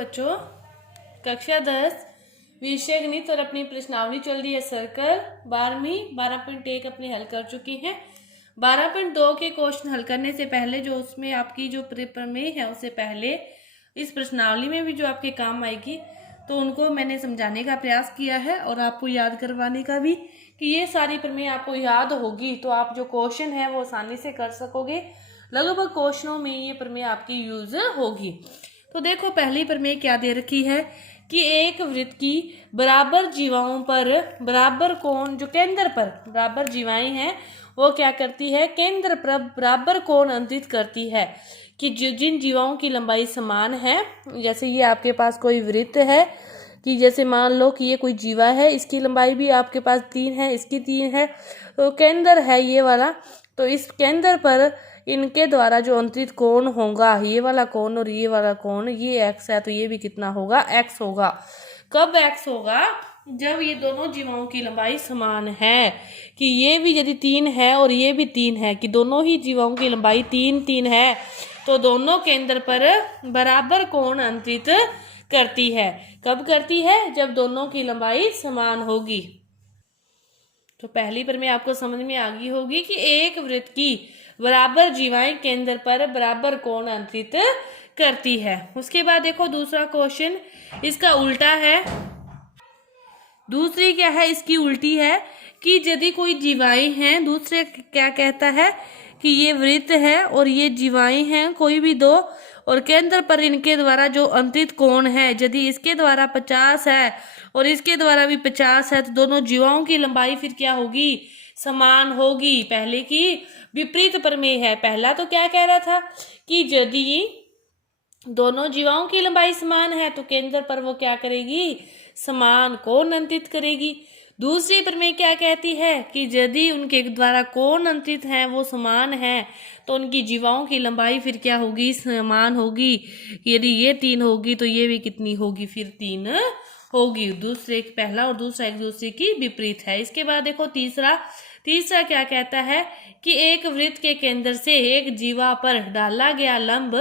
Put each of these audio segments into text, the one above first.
बच्चों, कक्षा 10 विषय गणित और अपनी प्रश्नावली चल रही है सर्कल 12वीं 12.1 अपने हल कर चुकी हैं। 12.2 के क्वेश्चन हल करने से पहले जो उसमें आपकी जो प्रमेय है उससे पहले इस प्रश्नावली में भी जो आपके काम आएगी तो उनको मैंने समझाने का प्रयास किया है और आपको याद करवाने का भी कि ये सारी प्रमेय आपको याद होगी तो आप जो क्वेश्चन है वो आसानी से कर सकोगे। लगभग क्वेश्चनों में ये प्रमेय आपकी यूज होगी। तो देखो पहली प्रमेय क्या दे रखी है कि एक वृत्त की बराबर जीवाओं पर बराबर कोण जो केंद्र पर बराबर जीवाएं हैं वो क्या करती है, केंद्र पर बराबर कोण अंकित करती है कि जिन जीवाओं की लंबाई समान है। जैसे ये आपके पास कोई वृत्त है कि जैसे मान लो कि ये कोई जीवा है, इसकी लंबाई भी आपके पास 3 है, इसकी 3 है, तो केंद्र है ये वाला। तो इस केंद्र पर इनके द्वारा जो अंतरित कोण होगा, ये वाला कोण और ये वाला कोण, ये x है तो ये भी कितना होगा, x होगा। कब x होगा? जब ये दोनों जीवाओं की लंबाई समान है कि ये भी यदि 3 है और ये भी 3 है कि दोनों ही जीवाओं की लंबाई 3 है तो दोनों केंद्र पर बराबर कोण अंतरित करती है। कब करती है? जब दोनों की लंबाई समान होगी। तो पहली पर में आपको समझ में आ गई होगी कि एक वृत्त की बराबर जीवाएं केंद्र पर बराबर कोण अंतरित करती है। उसके बाद देखो दूसरा क्वेश्चन इसका उल्टा है। दूसरी क्या है, इसकी उल्टी है कि यदि कोई जीवाएं हैं, दूसरे क्या कहता है कि ये वृत्त है और ये जीवाएं हैं कोई भी दो और केंद्र पर इनके द्वारा जो अंतरित कोण है यदि इसके द्वारा 50 है और इसके द्वारा भी 50 है तो दोनों जीवाओं की लंबाई फिर क्या होगी, समान होगी। पहले की विपरीत प्रमेय है। पहला तो क्या कह रहा था कि यदि दोनों जीवाओं की लंबाई समान है तो केंद्र पर वो क्या करेगी, समान कोण अंकित करेगी। दूसरी प्रमेय क्या कहती है कि यदि उनके द्वारा कोण अंकित हैं वो समान है तो उनकी जीवाओं की लंबाई फिर क्या होगी, समान होगी। यदि ये 3 होगी तो ये भी कितनी होगी, फिर 3 होगी। दूसरे पहला और दूसरा एक दूसरे की विपरीत है। इसके बाद देखो तीसरा क्या कहता है कि एक वृत्त के केंद्र से एक जीवा पर डाला गया लंब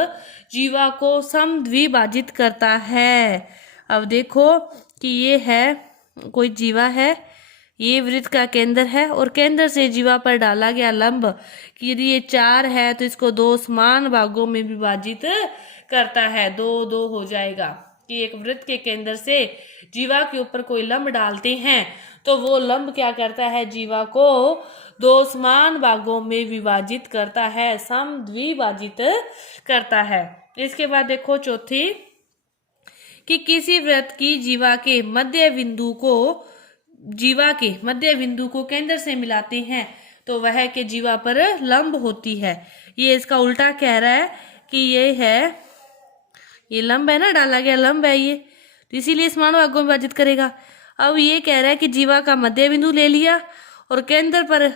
जीवा को समद्विभाजित करता है। अब देखो कि ये है कोई जीवा है, ये वृत्त का केंद्र है और केंद्र से जीवा पर डाला गया लंब कि यदि ये 4 है तो इसको 2 समान भागों में विभाजित करता है। 2 हो जाएगा कि एक वृत्त के केंद्र से जीवा के ऊपर कोई लंब डालते हैं तो वो लंब क्या करता है, जीवा को 2 समान भागों में विभाजित करता है, समद्विभाजित करता है। इसके बाद देखो चौथी कि किसी वृत्त की जीवा के मध्य बिंदु को केंद्र से मिलाते हैं तो वह के जीवा पर लंब होती है। ये इसका उल्टा कह रहा है कि ये लंब है ना, डाला गया लंब है ये, तो इसीलिए समान भागों में विभाजित करेगा। अब ये कह रहा है कि जीवा का मध्य बिंदु ले लिया और केंद्र पर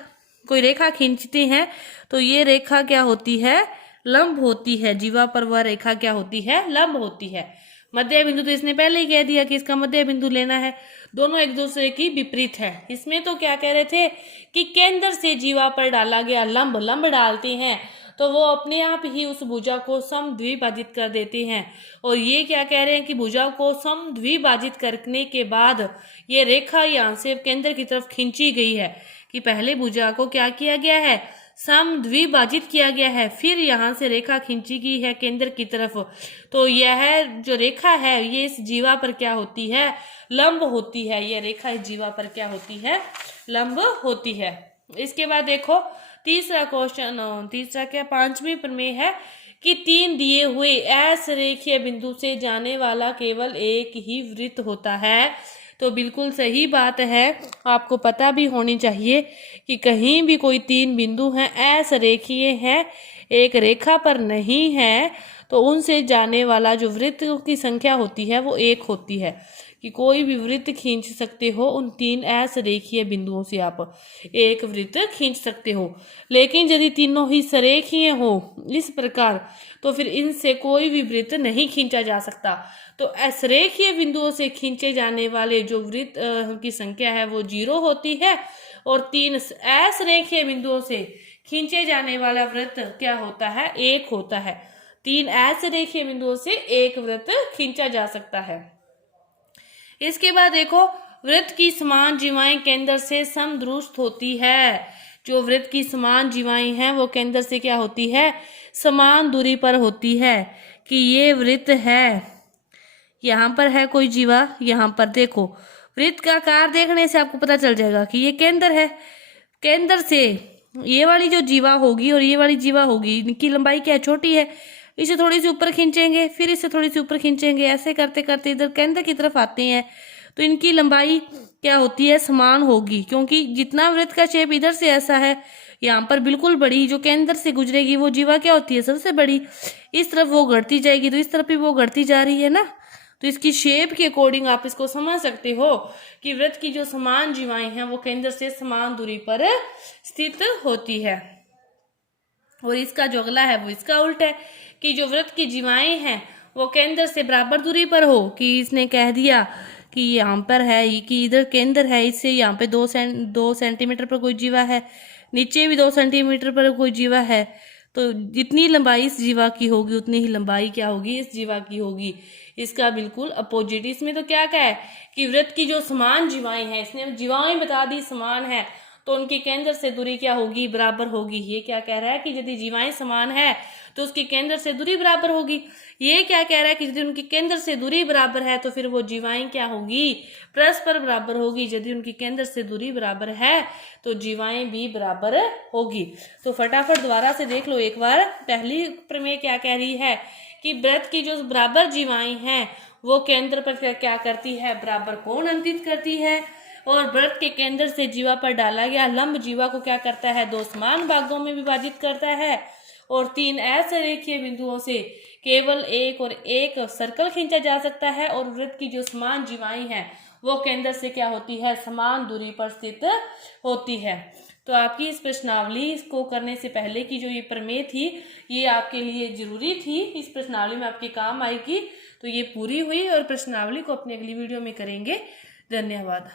कोई रेखा खींचते हैं तो ये रेखा क्या होती है, लंब होती है। जीवा पर वह रेखा क्या होती है, लंब होती है। मध्य बिंदु तो इसने पहले ही कह दिया कि इसका मध्य बिंदु लेना है। दोनों एक दूसरे की विपरीत है। इसमें तो क्या कह रहे थे कि केंद्र से जीवा पर डाला गया लंब डालते हैं तो वो अपने आप ही उस भुजा को समद्विभाजित कर देते हैं। और ये क्या कह रहे हैं कि भुजा को समद्विभाजित करने के बाद ये रेखा यहाँ से केंद्र की तरफ खींची गई है कि पहले भुजा को क्या किया गया है, समद्विभाजित किया गया है, फिर यहाँ से रेखा खींची गई है केंद्र की तरफ। तो यह जो रेखा है ये इस जीवा पर क्या होती है, लंब होती है। यह रेखा इस जीवा पर क्या होती है, लंब होती है। इसके बाद देखो तीसरा क्वेश्चन, तीसरा क्या, 5वीं प्रमेय है कि 3 दिए हुए असरेखीय बिंदु से जाने वाला केवल एक ही वृत्त होता है। तो बिल्कुल सही बात है, आपको पता भी होनी चाहिए कि कहीं भी कोई 3 बिंदु हैं, असरेखीय हैं, एक रेखा पर नहीं है तो उनसे जाने वाला जो वृत्त की संख्या होती है वो 1 होती है। कि कोई भी वृत्त खींच सकते हो, उन 3 असरेखीय बिंदुओं से आप एक वृत्त खींच सकते हो। लेकिन यदि तीनों ही सरेखीय हो इस प्रकार तो फिर इनसे कोई भी वृत्त नहीं खींचा जा सकता। तो असरेखीय बिंदुओं से खींचे जाने वाले जो वृत्त की संख्या है वो 0 होती है और 3 असरेखीय बिंदुओं से खींचे जाने वाला वृत्त क्या होता है, 1 होता है। 3 ऐसे रेखीय बिंदुओं से एक वृत्त खींचा जा सकता है। इसके बाद देखो, वृत्त की समान जीवाएं केंद्र से समदूरस्थ होती है। जो वृत्त की समान जीवाएं हैं वो केंद्र से क्या होती है, समान दूरी पर होती है। कि ये वृत्त है, यहाँ पर है कोई जीवा, यहाँ पर देखो वृत्त का आकार देखने से आपको पता चल जाएगा कि ये केंद्र है। केंद्र से ये वाली जो जीवा होगी और ये वाली जीवा होगी, इनकी लंबाई क्या है, छोटी है। इसे थोड़ी सी ऊपर खींचेंगे, फिर इसे थोड़ी सी ऊपर खींचेंगे, ऐसे करते करते इधर केंद्र की तरफ आते हैं तो इनकी लंबाई क्या होती है, समान होगी। क्योंकि जितना वृत्त का शेप इधर से ऐसा है, यहाँ पर बिल्कुल बड़ी जो केंद्र से गुजरेगी वो जीवा क्या होती है, सबसे बड़ी। इस तरफ वो घटती जाएगी तो इस तरफ भी वो घटती जा रही है ना। तो इसकी शेप के अकॉर्डिंग आप इसको समझ सकते हो कि वृत्त की जो समान जीवाएं हैं वो केंद्र से समान दूरी पर स्थित होती है। और इसका जो अगला है वो इसका उल्ट है कि जो वृत्त की जीवाएं हैं वो केंद्र से बराबर दूरी पर हो। कि इसने कह दिया कि यहाँ पर है कि इधर केंद्र है, इससे यहाँ पे 2 सेंटीमीटर पर कोई जीवा है, नीचे भी 2 सेंटीमीटर पर कोई जीवा है। तो जितनी लंबाई इस जीवा की होगी उतनी ही लंबाई क्या होगी, इस जीवा की होगी। इसका बिल्कुल अपोजिट। इसमें तो क्या है कि वृत्त की जो समान जीवाएं हैं, इसने जीवाएं बता दी समान है, तो उनके केंद्र से दूरी क्या होगी, बराबर होगी। ये क्या कह रहा है कि यदि जीवाएं समान है तो उसके केंद्र से दूरी बराबर होगी। ये क्या कह रहा है कि यदि उनके केंद्र से दूरी बराबर है तो फिर वो जीवाएं क्या होगी, परस्पर बराबर होगी। यदि उनकी केंद्र से दूरी बराबर है तो जीवाएं भी बराबर होगी। तो फटाफट दोबारा से देख लो एक बार। पहली प्रमेय क्या कह रही है कि वृत्त की जो बराबर जीवाएं हैं वो केंद्र पर क्या करती है, बराबर कोण अंकित करती है। और वृत्त के केंद्र से जीवा पर डाला गया लंब जीवा को क्या करता है, 2 समान भागों में विभाजित करता है। और 3 ऐसे रेखीय बिंदुओं से केवल एक और एक सर्कल खींचा जा सकता है। और वृत्त की जो समान जीवाएं हैं वो केंद्र से क्या होती है, समान दूरी पर स्थित होती है। तो आपकी इस प्रश्नावली को करने से पहले की जो ये प्रमेय थी ये आपके लिए जरूरी थी, इस प्रश्नावली में आपके काम आएगी। तो ये पूरी हुई और प्रश्नावली को अपनी अगली वीडियो में करेंगे। धन्यवाद।